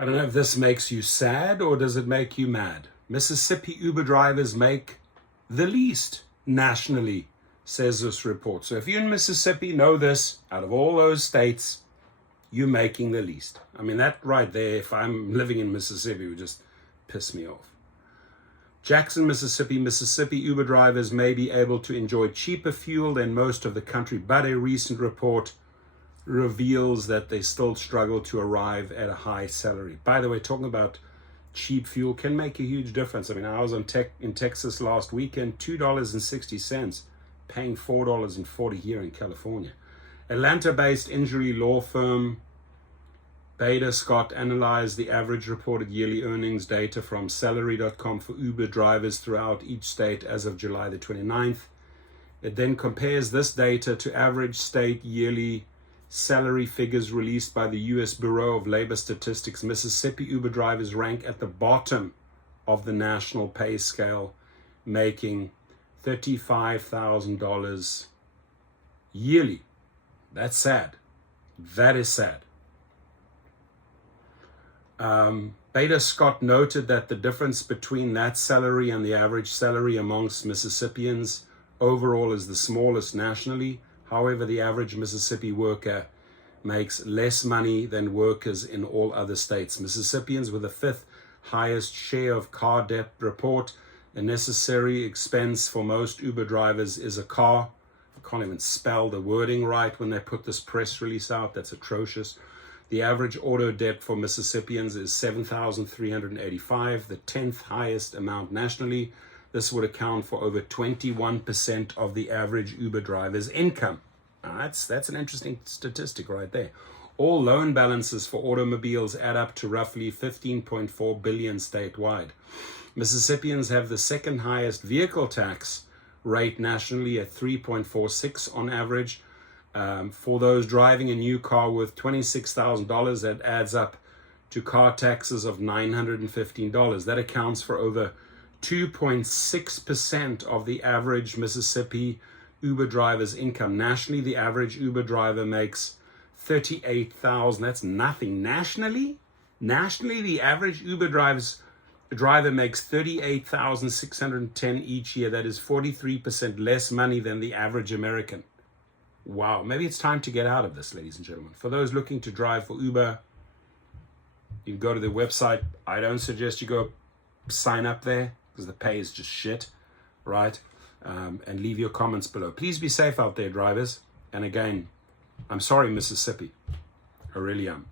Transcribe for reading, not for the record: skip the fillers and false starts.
I don't know if this makes you sad or does it make you mad. Mississippi Uber drivers make the least nationally, says this report. So if you're in Mississippi, know this, out of all those states, you're making the least. I mean, that right there, if I'm living in Mississippi, would just piss me off. Jackson, Mississippi Uber drivers may be able to enjoy cheaper fuel than most of the country, but a recent report reveals that they still struggle to arrive at a high salary. By the way, talking about cheap fuel can make a huge difference. I mean, I was in Texas last weekend, $2.60, paying $4.40 here in California. Atlanta-based injury law firm Bader Scott analyzed the average reported yearly earnings data from salary.com for Uber drivers throughout each state as of July the 29th. It then compares this data to average state yearly salary figures released by the U.S. Bureau of Labor Statistics. Mississippi Uber drivers rank at the bottom of the national pay scale, making $35,000 yearly. That's sad. That is sad. Bader Scott noted that the difference between that salary and the average salary amongst Mississippians overall is the smallest nationally. However, the average Mississippi worker makes less money than workers in all other states. Mississippians with the fifth highest share of car debt report. A necessary expense for most Uber drivers is a car. I can't even spell the wording right when they put this press release out. That's atrocious. The average auto debt for Mississippians is $7,385, the 10th highest amount nationally. This would account for over 21% of the average Uber driver's income. That's an interesting statistic right there. All loan balances for automobiles add up to roughly $15.4 billion statewide. Mississippians have the second highest vehicle tax rate nationally at 3.46 on average. For those driving a new car worth $26,000, that adds up to car taxes of $915. That accounts for over 2.6% of the average Mississippi Uber driver's income. Nationally, the average Uber driver makes $38,000. That's nothing. Nationally, the average Uber driver makes $38,610 each year. That is 43% less money than the average American. Wow, maybe it's time to get out of this, ladies and gentlemen. For those looking to drive for Uber, you can go to the website. I don't suggest you go sign up there because the pay is just shit, right? And leave your comments below. Please be safe out there, drivers. And again, I'm sorry, Mississippi. I really am.